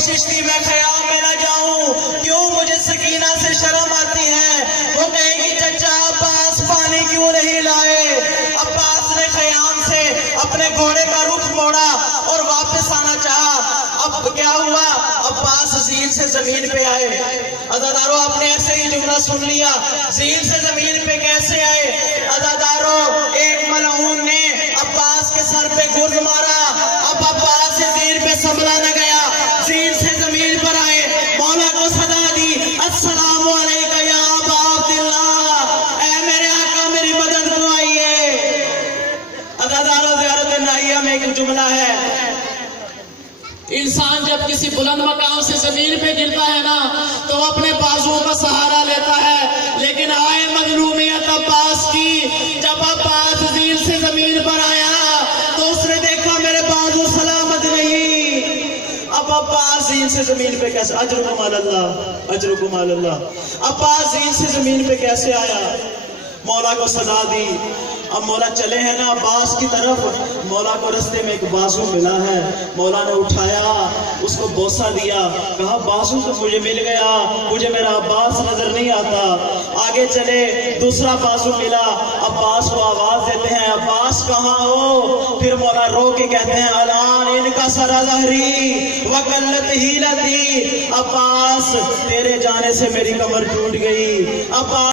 کوشش کی میں خیام میں نہ جاؤں، کیوں مجھے سکینہ سے شرم آتی ہے، وہ کہے گی چچا عباس پانی کیوں نہیں لائے؟ عباس نے خیام سے اپنے گھوڑے کا رخ موڑا اور واپس آنا چاہا۔ اب کیا ہوا؟ عباس زین سے زمین پہ آئے۔ عزادارو آپ نے ایسے ہی جملہ سن لیا، زین سے زمین پہ کیسے آئے؟ عزادارو ایک ملعون نے عباس کے سر پہ گرز مارا، اب عباس سے زین پہ سنبھلا نہ گیا، زین سے زمین پر آئے، مولا کو صدا دی، السلام علیکم یا ابا عبداللہ، اے میرے آقا میری مدد کو آئیے۔ عزادارو زیارت نائیہ میں ایک جملہ ہے، انسان جب کسی بلند مقام سے زمین پہ گرتا ہے نا تو وہ اپنے بازوؤں کا سہارا لیتا ہے، لیکن آئے مظلومیت عباس کی، جب عباس زین سے زمین پر آیا تو اس نے دیکھا میرے بازو سلامت نہیں۔ اب عباس زین سے زمین پہ کیسے؟ اجرکم علی اللہ، اجرکم علی اللہ۔ عباس زین سے زمین پہ کیسے آیا؟ مولا کو سزا دی۔ اب مولا چلے ہیں نا عباس کی طرف، مولا کو رستے میں ایک بازو ملا ہے، مولا نے اٹھایا، اس کو بوسہ دیا، کہا بازو تو مجھے مل گیا، مجھے میرا عباس نظر نہیں آتا۔ آگے چلے، دوسرا بازو ملا، عباس کو آواز دیتے ہیں عباس کہاں ہو؟ پھر مولا رو کے کہتے ہیں الان ان کا سرا ظہری وقلت ہیلتی، عباس تیرے جانے سے میری کمر ٹوٹ گئی۔ عباس